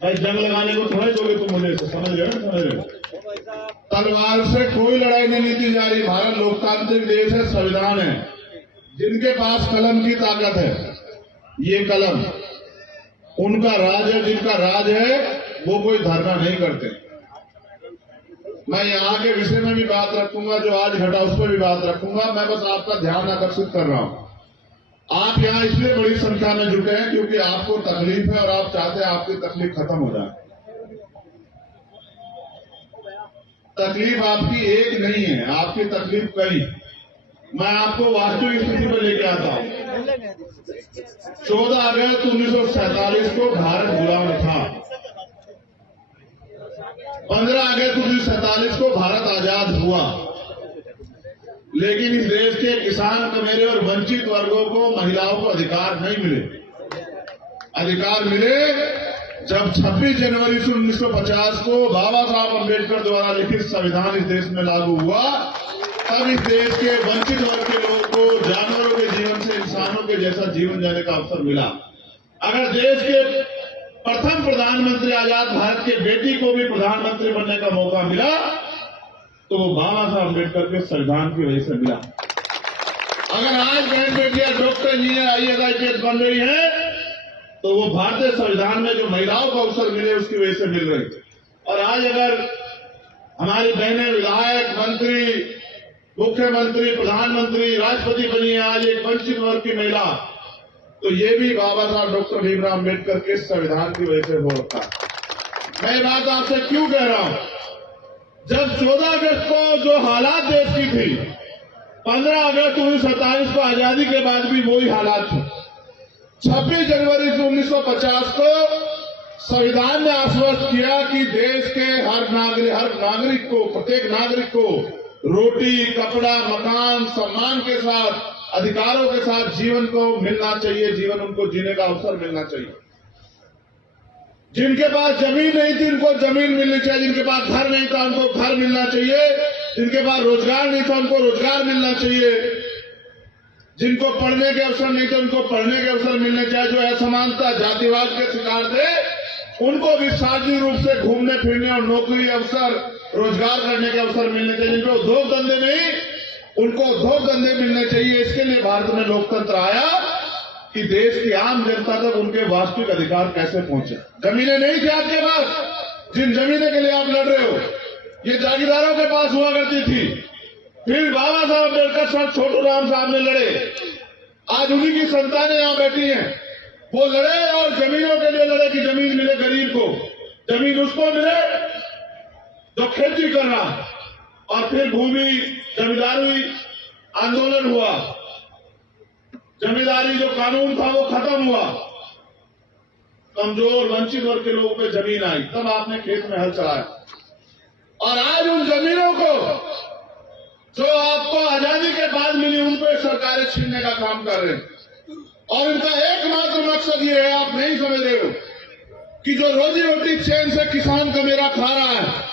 भाई जंग लगाने को थोड़ा दोगे तुम मुझे, समझ रहे हो? समझ रहे हो? तलवार से कोई लड़ाई नहीं की जा रही। भारत लोकतांत्रिक देश है, संविधान है। जिनके पास कलम की ताकत है, ये कलम उनका राज है। जिनका राज है वो कोई धरना नहीं करते। मैं यहाँ के विषय में भी बात रखूंगा, जो आज घटा उस पर भी बात रखूंगा। मैं बस आपका ध्यान आकर्षित कर रहा हूं। आप यहाँ इसलिए बड़ी संख्या में जुटे हैं क्योंकि आपको तकलीफ है और आप चाहते हैं आपकी तकलीफ खत्म हो जाए। तकलीफ आपकी एक नहीं है, आपकी तकलीफ कई। मैं आपको वास्तविक स्थिति पर लेके आता हूं। 14 अगस्त 1947 को भारत गुलाम था। 15 अगस्त 1947 को भारत आजाद हुआ। लेकिन इस देश के किसान, कमेरे और वंचित वर्गों को, महिलाओं को अधिकार नहीं मिले। अधिकार मिले जब 26 जनवरी 1950 को बाबा साहब अम्बेडकर द्वारा लिखित संविधान इस देश में लागू हुआ। तब इस देश के वंचित वर्ग के लोगों को जानवरों के जीवन से इंसानों के जैसा जीवन जीने का अवसर मिला। अगर देश के प्रथम प्रधानमंत्री आजाद भारत के बेटी को भी प्रधानमंत्री बनने का मौका मिला तो वो बाबा साहब अम्बेडकर के संविधान की वजह से मिला। अगर आज बहन बेटियां डॉक्टर, इंजीनियर, IAS, IPS बन रही हैं तो वो भारतीय संविधान में जो महिलाओं को अवसर मिले उसकी वजह से मिल रही। और आज अगर हमारी बहनें विधायक, मंत्री, मुख्यमंत्री, प्रधानमंत्री, राष्ट्रपति बनी है आज एक वंचित वर्ग की महिला, तो ये भी बाबा साहब डॉक्टर भीमराव अम्बेडकर के संविधान की वजह से हो रखा है। मैं बात आपसे क्यों कह रहा हूं? जब 14 अगस्त को जो हालात देश की थी, 15 अगस्त 1947 को आजादी के बाद भी वही हालात थे। 26 जनवरी 1950 को संविधान ने आश्वस्त किया कि देश के हर नागरिक को, प्रत्येक नागरिक को रोटी, कपड़ा, मकान, सम्मान के साथ, अधिकारों के साथ जीवन को मिलना चाहिए। जीवन उनको जीने का अवसर मिलना चाहिए। जिनके पास जमीन नहीं थी उनको जमीन मिलनी चाहिए। जिनके पास घर नहीं था उनको घर मिलना चाहिए। जिनके पास रोजगार नहीं था उनको रोजगार मिलना चाहिए। जिनको पढ़ने के अवसर नहीं थे उनको पढ़ने के अवसर मिलने चाहिए। जो असमानता, जातिवाद के शिकार थे उनको भी सार्वजनिक रूप से घूमने फिरने और नौकरी अवसर, रोजगार करने के अवसर मिलने चाहिए। जिनको उद्योग धंधे नहीं उनको उद्योग धंधे मिलने चाहिए। इसके लिए भारत में लोकतंत्र आया कि देश की आम जनता तक उनके वास्तविक अधिकार कैसे पहुंचे। जमीनें नहीं थी आपके पास, जिन जमीनें के लिए आप लड़ रहे हो ये जागीरदारों के पास हुआ करती थी। फिर बाबा साहब अम्बेडकर साहब, छोटू राम साहब ने लड़े। आज उन्हीं की संतानें यहां बैठी हैं। वो लड़े और जमीनों के लिए लड़े कि जमीन मिले गरीब को, जमीन उसको मिले जो खेती कर रहा। और फिर भूमि जमींदारी आंदोलन हुआ। जमींदारी जो कानून था वो खत्म हुआ। कमजोर वंचित वर्ग के लोगों पे जमीन आई, तब आपने खेत में हल चलाया। और आज उन जमीनों को जो आपको आजादी के बाद मिली उन पे सरकारें छीनने का काम कर रहे हैं। और इनका एकमात्र मकसद ये है, आप नहीं समझ रहे हो, कि जो रोजी रोटी चैन से किसान का मेरा खा रहा है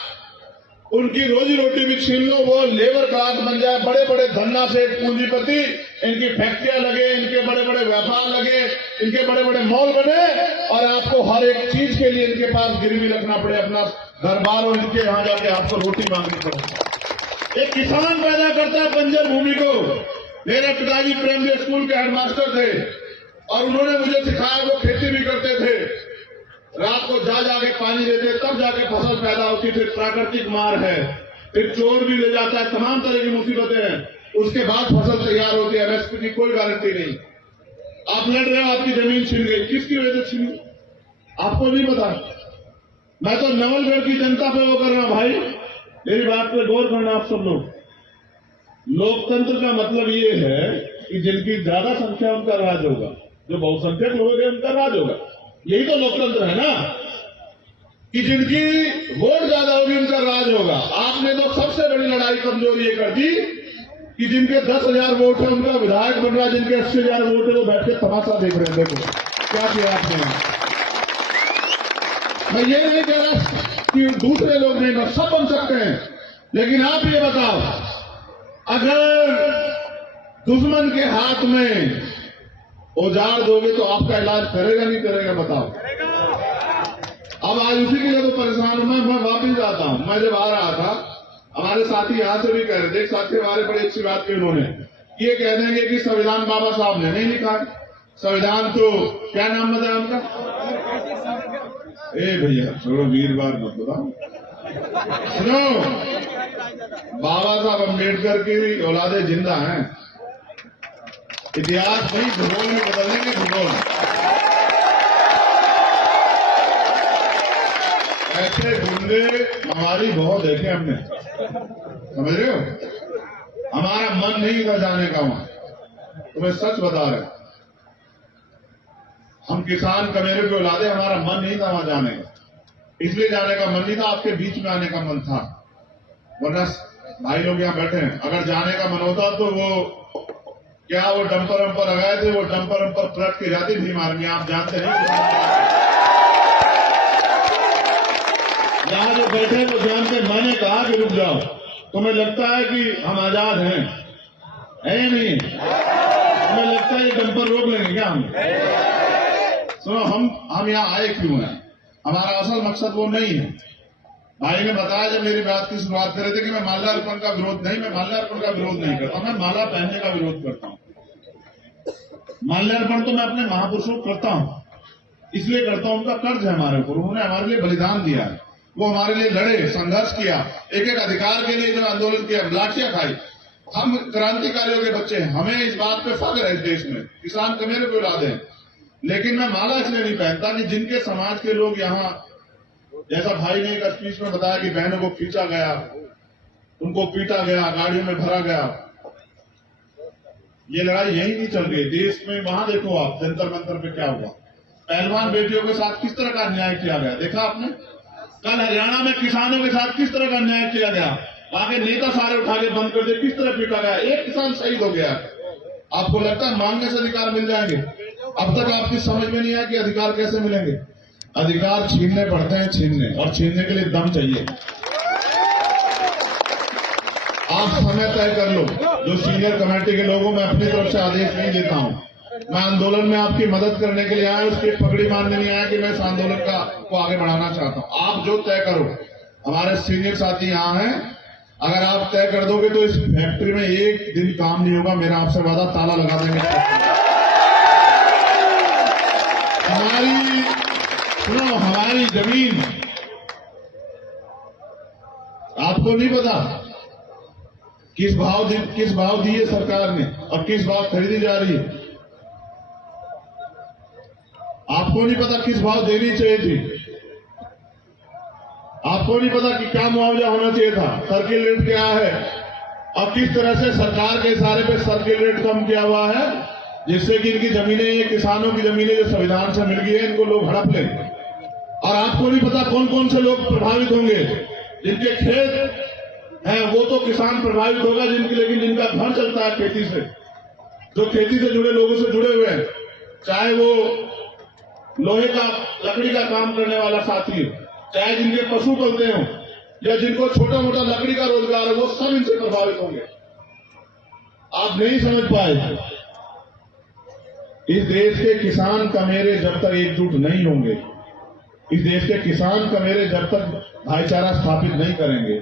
उनकी रोजी रोटी भी छीन लो। वो लेबर क्लास बन जाए, बड़े बड़े धन्ना से पूंजीपति, इनकी फैक्ट्रियां लगे, इनके बड़े बड़े व्यापार लगे, इनके बड़े बड़े मॉल बने और आपको हर एक चीज के लिए इनके पास गिरवी रखना पड़े अपना घर बार, और इनके यहां जाके आपको रोटी मांगनी पड़े। एक किसान पैदा करता है बंजर भूमि को। मेरे पिताजी प्राइमरी स्कूल के हेडमास्टर थे और उन्होंने मुझे सिखाया, वो खेती भी करते थे। रात को जाके पानी देते, तब जाके फसल पैदा होती थी। प्राकृतिक मार है, फिर चोर भी ले जाता है, तमाम तरह की मुसीबतें हैं। उसके बाद फसल तैयार होती है। MSP की कोई गारंटी नहीं। आप लड़ रहे हो, आपकी जमीन छीन गई, किसकी वजह से छीनी आपको नहीं पता। मैं तो नवलगढ़ की जनता पे वो कर रहा हूं। भाई मेरी बात पे गौर करना आप सब लोग। लोकतंत्र का मतलब ये है कि जिनकी ज्यादा संख्या उनका राज होगा, जो बहुसंख्यक लोग हैं उनका राज होगा। यही तो लोकतंत्र है ना, कि जिनकी वोट ज्यादा होगी उनका राज होगा। आपने तो सबसे बड़ी लड़ाई कमजोरी ये कर दी कि जिनके 10,000 वोट है उनका विधायक बन रहा, जिनके 80,000 वोट है वो बैठ के तमाशा देख रहे हैं। देखो क्या किया आपने। मैं ये नहीं कह रहा कि दूसरे लोग नहीं बन, सब बन सकते हैं। लेकिन आप ये बताओ, अगर दुश्मन के हाथ में औजार दोगे तो आपका इलाज करेगा नहीं करेगा? बताओ। अब आज उसी की जब परेशान हूं मैं वापिस आता हूं। मैं जब आ रहा था, हमारे साथी यहां से भी कह रहे थे, एक साथी हमारे बड़ी अच्छी बात की उन्होंने, ये कह देंगे कि संविधान बाबा साहब ने नहीं लिखा है, संविधान तो क्या नाम बताया उनका, ए भैया छोड़ो वीरवार मत बताओ, सुनो, बाबा साहब अम्बेडकर की औलादे जिंदा हैं, इतिहास नहीं भूगोल में बदल देंगे, भूगोल। ऐसे गुंडे हमारी बहुत देखे हमने, समझ रहे हो, हमारा मन नहीं था जाने का वहां, तुम्हें सच बता रहे, हम किसान कमेरे के औलादे, हमारा मन नहीं था वहां जाने का, इसलिए जाने का मन नहीं था, आपके बीच में आने का मन था, वरना भाई लोग यहाँ बैठे हैं, अगर जाने का मन होता तो वो क्या वो डंपर वंपर लगाए थे, वो डंपर वंपर पलट के जाती भीम आर्मी, आप जानते हैं। यहाँ जो बैठे तो जानते, मैंने कहा कि रुक जाओ, तुम्हें लगता है कि हम आजाद हैं, है या नहीं, तुम्हें लगता है ये डंपर रोक लेंगे क्या हम? सुनो, हम यहाँ आए क्यों हैं, हमारा असल मकसद वो नहीं है। भाई ने बताया जब मेरी बात की शुरुआत कर रहे थे कि मैं माल्यार्पण का विरोध नहीं, मैं माल्यार्पण का विरोध नहीं करता, मैं माला पहनने का विरोध करता हूँ। माल्यार्पण तो मैं अपने महापुरुषों को करता हूँ, इसलिए करता हूँ, उनका कर्ज है हमारे ऊपर, उन्होंने हमारे लिए बलिदान दिया है, वो हमारे लिए लड़े, संघर्ष किया, एक एक अधिकार के लिए जो आंदोलन किया, लाठियां खाई। हम क्रांतिकारियों के बच्चे हैं, हमें इस बात पे फख्र है इस देश में, किसान कमेरे पे औलादे हैं। लेकिन मैं माला इसलिए नहीं पहनता कि जिनके समाज के लोग यहाँ, जैसा भाई ने एक स्पीच में बताया कि बहनों को खींचा गया, उनको पीटा गया, गाड़ियों में भरा गया, ये लड़ाई यही नहीं चल रही देश में। वहां देखो आप जंतर मंतर पे क्या हुआ, पहलवान बेटियों के साथ किस तरह का अन्याय किया गया, देखा आपने? कल हरियाणा में किसानों के साथ किस तरह का अन्याय किया गया, वहां के नेता सारे उठा के बंद कर दिए, किस तरह पीटा गया, एक किसान शहीद हो गया। आपको लगता है मांगने से अधिकार मिल जाएंगे? अब तक आपकी समझ में नहीं आया कि अधिकार कैसे मिलेंगे। अधिकार छीनने पड़ते हैं, छीनने, और छीनने के लिए दम चाहिए। आप समय तय कर लो, जो सीनियर कमेटी के लोगों में अपनी तरफ से आदेश नहीं देता हूं, मैं आंदोलन में आपकी मदद करने के लिए आया, उसकी पगड़ी मारने नहीं आया कि मैं इस आंदोलन को आगे बढ़ाना चाहता हूं। आप जो तय करो, हमारे सीनियर साथी यहाँ हैं, अगर आप तय कर दोगे तो इस फैक्ट्री में एक दिन काम नहीं होगा, मेरा आपसे वादा, ताला लगा देंगे। हमारी जमीन आपको नहीं पता किस भाव दी है सरकार ने और किस भाव खरीदी जा रही है, आपको नहीं पता किस भाव देनी चाहिए थी, आपको नहीं पता कि क्या मुआवजा होना चाहिए था, सर्किल रेट क्या है, और किस तरह से सरकार के इशारे पे सर्किल रेट कम किया हुआ है, जिससे कि इनकी जमीनें, ये किसानों की जमीनें जो संविधान से मिल गई है, इनको लोग हड़प लें। और आपको नहीं पता कौन कौन से लोग प्रभावित होंगे, जिनके खेत हैं वो तो किसान प्रभावित होगा, लेकिन जिनका घर चलता है खेती से, जो खेती से जुड़े लोगों से जुड़े हुए हैं, चाहे वो लोहे का, लकड़ी का काम करने वाला साथी हो, चाहे जिनके पशु पलते हों, या जिनको छोटा मोटा लकड़ी का रोजगार है, वो सब इनसे प्रभावित होंगे। आप नहीं समझ पाए, इस देश के किसान कमेरे जब तक एकजुट नहीं होंगे, इस देश के किसान कमेरे जब तक भाईचारा स्थापित नहीं करेंगे,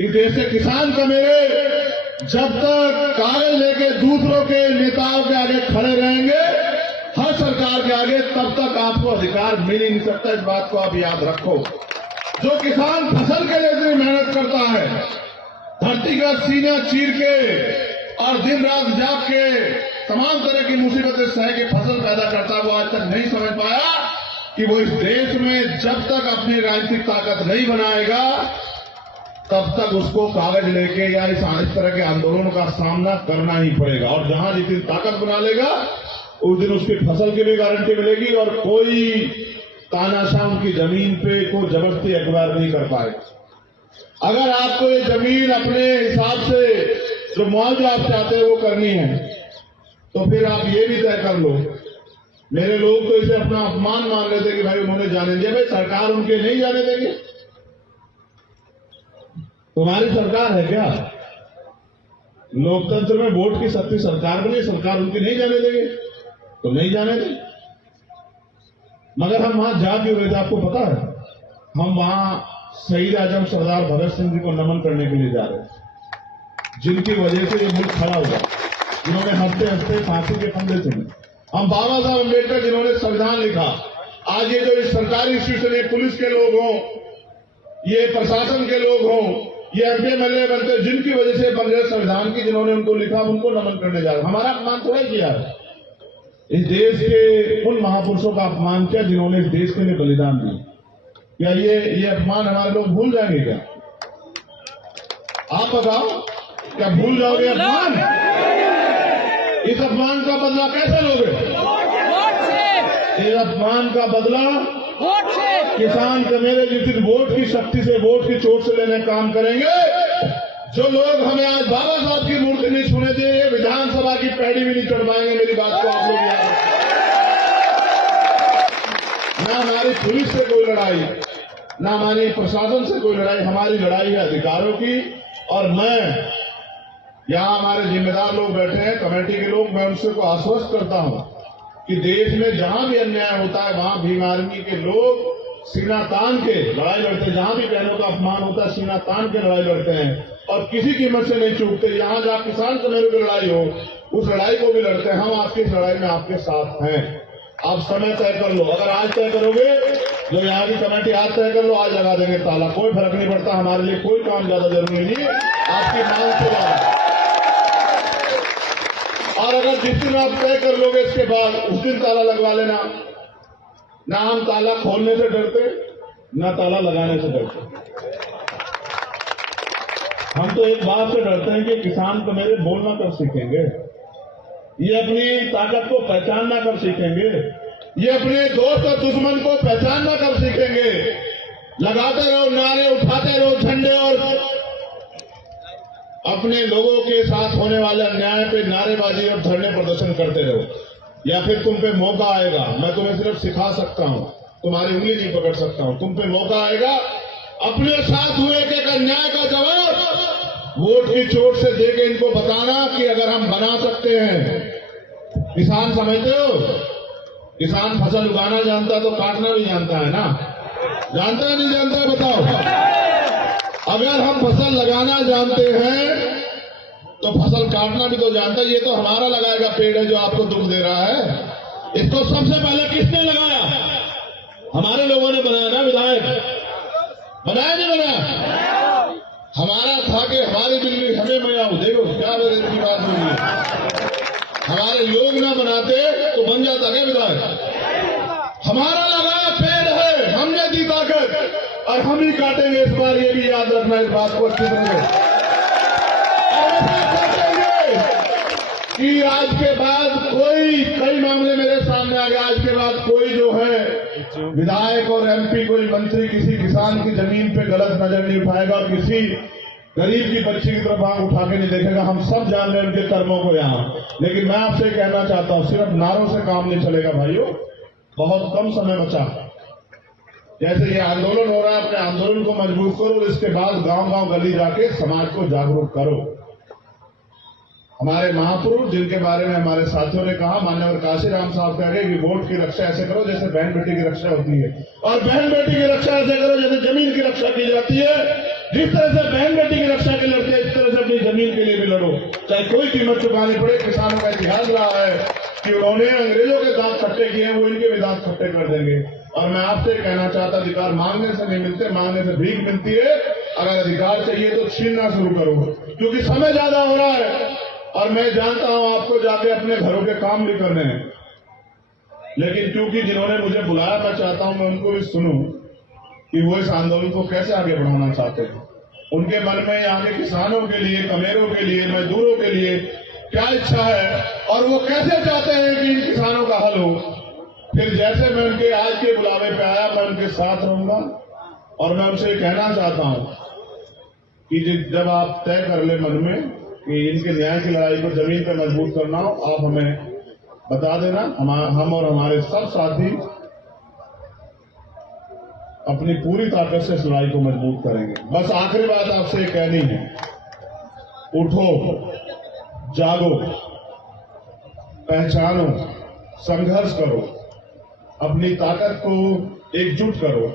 इस देश के किसान कमेरे जब तक कागज लेके दूसरों के नेताओं के आगे खड़े रहेंगे, हर सरकार के आगे, तब तक आपको अधिकार मिल ही नहीं सकता। इस बात को आप याद रखो। जो किसान फसल के लिए इतनी मेहनत करता है, धरती का सीना चीर के और दिन रात जाग के तमाम तरह की मुसीबतें सह के फसल पैदा करता, वो आज तक नहीं समझ पाया कि वो इस देश में जब तक अपनी राजनीतिक ताकत नहीं बनाएगा, तब तक उसको कागज लेके या इस तरह के आंदोलनों का सामना करना ही पड़ेगा। और जहां जितनी ताकत बना लेगा, उस दिन उसकी फसल की भी गारंटी मिलेगी और कोई तानाशाह उनकी जमीन पे कोई जबरदस्ती अखबार नहीं कर पाएगा। अगर आपको ये जमीन अपने हिसाब से जो मुआवजा आप चाहते हैं वो करनी है, तो फिर आप ये भी तय कर लो। मेरे लोग तो इसे अपना अपमान मान लेते कि भाई उन्होंने जाने दिया, भाई सरकार उनके नहीं जाने देंगे, तुम्हारी सरकार है क्या? लोकतंत्र में वोट की शक्ति सरकार बनी, सरकार उनकी नहीं जाने देंगे तो नहीं जाने दें। मगर हम वहां जा क्यों रहे थे आपको पता है? हम वहां शहीद आजम सरदार भगत सिंह जी को नमन करने के लिए जा रहे थे, जिनकी वजह से ये मुल्क खड़ा हुआ, जिन्होंने हंसते हंसते फांसी के फंदे चुने। हम बाबा साहब अम्बेडकर जिन्होंने संविधान लिखा, आज ये जो इस सरकारी इंस्टीट्यूशन है, पुलिस के लोग हों, ये प्रशासन के लोग हों, ये एमपी एमएलए बनते, जिनकी वजह से बन गए संविधान की, जिन्होंने उनको लिखा, उनको नमन करने जा रहे। हमारा अपमान थोड़ा किया है, इस देश के उन महापुरुषों का अपमान किया जिन्होंने इस देश के लिए बलिदान दिया। क्या ये अपमान हमारे लोग भूल जाएंगे क्या? आप बताओ, क्या भूल जाओगे अपमान? इस अपमान का बदला कैसे लोगे? इस अपमान का बदला किसान का मेरे जिस वोट की शक्ति से, वोट की चोट से लेने काम करेंगे। जो लोग हमें आज बाबा साहब की मूर्ति नहीं छूने देंगे, विधानसभा की पैड़ी भी नहीं चढ़वाएंगे। मेरी बात को आप लोग याद रखें। ना हमारी पुलिस से कोई लड़ाई, ना हमारी प्रशासन से कोई लड़ाई, हमारी लड़ाई है अधिकारों की। और मैं यहां हमारे जिम्मेदार लोग बैठे हैं, कमेटी के लोग, मैं उनसे को आश्वस्त करता हूं कि देश में जहां भी अन्याय होता है वहां भीम आर्मी के लोग सीना तान के लड़ाई लड़ते हैं। जहां भी बहनों का अपमान होता है सीना तान के लड़ाई लड़ते हैं और किसी कीमत से नहीं चूकते। यहां जहां किसान कमेरों की लड़ाई हो, उस लड़ाई को भी लड़ते हैं। हम आपकी इस लड़ाई में आपके साथ हैं। आप समय तय कर लो, अगर आज तय करोगे, जो यहाँ की कमेटी आज तय कर लो, आज लगा देंगे ताला, कोई फर्क नहीं पड़ता। हमारे लिए कोई काम ज्यादा जरूरी नहीं है आपकी मांग से ज्यादा। और अगर जिस दिन आप तय कर लोगे इसके बाद उस दिन ताला लगवा लेना। ना हम ताला खोलने से डरते, ना ताला लगाने से डरते। हम तो एक बात से डरते हैं कि किसान तो मेरे बोलना कब सीखेंगे, ये अपनी ताकत को पहचानना कब सीखेंगे, ये अपने दोस्त और दुश्मन को पहचानना कब सीखेंगे। लगाते रहो नारे, उठाते रहो झंडे और अपने लोगों के साथ होने वाले अन्याय पे नारेबाजी और धरने प्रदर्शन करते रहो, या फिर तुम पे मौका आएगा। मैं तुम्हें सिर्फ सिखा सकता हूं, तुम्हारी उंगली नहीं पकड़ सकता हूं। तुम पे मौका आएगा, अपने साथ हुए एक अन्याय का जवाब वोट की चोट से देके इनको बताना कि अगर हम बना सकते हैं। किसान समझते हो, किसान फसल उगाना जानता तो काटना भी जानता है ना? जानता है नहीं जानता है बताओ। अगर हम फसल लगाना जानते हैं तो फसल काटना भी तो जानता है। ये तो हमारा लगाएगा पेड़ है जो आपको दुख दे रहा है। इसको सबसे पहले किसने लगाया? हमारे लोगों ने बनाया ना, विधायक बनाया नहीं बनाया? हमारा था कि हमारी बिल्ली हमें मैं आऊं। देखो क्या की बात हो रही है। हमारे लोग ना बनाते तो बन जाता क्या विधायक? हमारा लगाया पेड़ है, हमने दी ताकत और हम ही काटेंगे इस बार। ये भी याद रखना इस बात को अच्छी तरह। कि आज के बाद कोई, कई मामले मेरे सामने आ गए, आज के बाद कोई जो है विधायक और एमपी, कोई मंत्री किसी किसान की जमीन पे गलत नजर नहीं उठाएगा, किसी गरीब की बच्ची की तरफ आंख उठा के नहीं देखेगा। हम सब जान रहे हैं उनके कर्मों को यहाँ। लेकिन मैं आपसे कहना चाहता हूं, सिर्फ नारों से काम नहीं चलेगा भाइयों। बहुत कम समय बचा। जैसे ये आंदोलन हो रहा है, अपने आंदोलन को मजबूत करो, इसके बाद गांव गांव गली जाके समाज को जागरूक करो। हमारे महापुरुष जिनके बारे में हमारे साथियों ने कहा, मान्यवर काशीराम साहब कह गए कि वोट की रक्षा ऐसे करो जैसे बहन बेटी की रक्षा होती है, और बहन बेटी की रक्षा ऐसे करो जैसे जमीन की रक्षा की जाती है। जिस तरह से बहन बेटी की रक्षा के लड़ते हैं, इस तरह से अपनी जमीन के लिए भी लड़ो, चाहे कोई कीमत चुकानी पड़े। किसानों का इतिहास रहा है कि उन्होंने अंग्रेजों के दांत खट्टे किए, वो इनके भी दांत खट्टे कर देंगे। और मैं आपसे कहना चाहता, अधिकार मांगने से नहीं मिलते, मांगने से भीख मिलती है। अगर अधिकार चाहिए तो छीनना शुरू करो, क्योंकि समय ज्यादा हो रहा है। और मैं जानता हूं आपको जाके अपने घरों के काम भी करने हैं, लेकिन क्योंकि जिन्होंने मुझे बुलाया, मैं चाहता हूं मैं उनको भी सुनूं कि वो इस आंदोलन को कैसे आगे बढ़ाना चाहते हैं। उनके मन में यहाँ के किसानों के लिए, कमेरों के लिए, मजदूरों के लिए क्या इच्छा है और वो कैसे चाहते हैं कि इन किसानों का हल हो। फिर जैसे मैं उनके आज के बुलावे पे आया, मैं उनके साथ रहूंगा। और मैं उनसे कहना चाहता हूं कि जब आप तय कर ले मन में कि इनके न्याय की लड़ाई को जमीन पर मजबूत करना हो, आप हमें बता देना। हम और हमारे सब साथी अपनी पूरी ताकत से इस लड़ाई को मजबूत करेंगे। बस आखिरी बात आपसे कहनी है, उठो, जागो, पहचानो, संघर्ष करो, अपनी ताकत को एकजुट करो।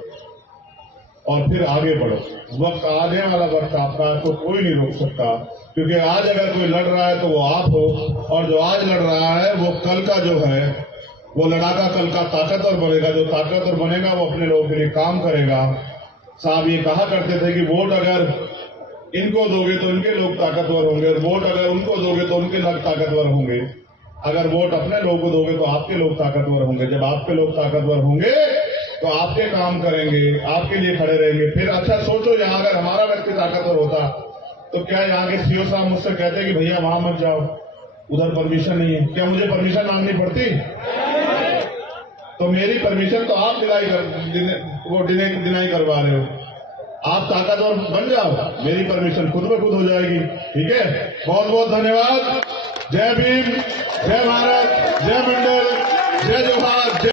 और फिर आगे बढ़ो। वक्त आने वाला वक्त आपको कोई नहीं रोक सकता, क्योंकि आज अगर कोई लड़ रहा है तो वो आप हो, और जो आज लड़ रहा है वो कल का जो है वो लड़ाका कल का ताकतवर बनेगा। जो ताकतवर बनेगा वो अपने लोगों के लिए काम करेगा। साहब ये कहा करते थे कि वोट अगर इनको दोगे तो इनके लोग ताकतवर होंगे, वोट अगर उनको दोगे तो उनके लोग ताकतवर होंगे। अगर वोट अपने लोगों को दोगे तो आपके लोग ताकतवर होंगे। जब आपके लोग ताकतवर होंगे तो आपके काम करेंगे, आपके लिए खड़े रहेंगे। फिर अच्छा सोचो, यहाँ अगर हमारा व्यक्ति ताकतवर होता तो क्या यहाँ के सीओ साहब मुझसे कहते कि भैया वहां मत जाओ, उधर परमिशन नहीं है? क्या मुझे परमिशन मांगनी पड़ती? तो मेरी परमिशन तो आप डिनाई करवा रहे हो। आप ताकतवर बन जाओ, मेरी परमिशन खुद ब खुद हो जाएगी। ठीक है, बहुत बहुत धन्यवाद। जय भीम, जय भारत, जय मंडल, जय जोहार, जय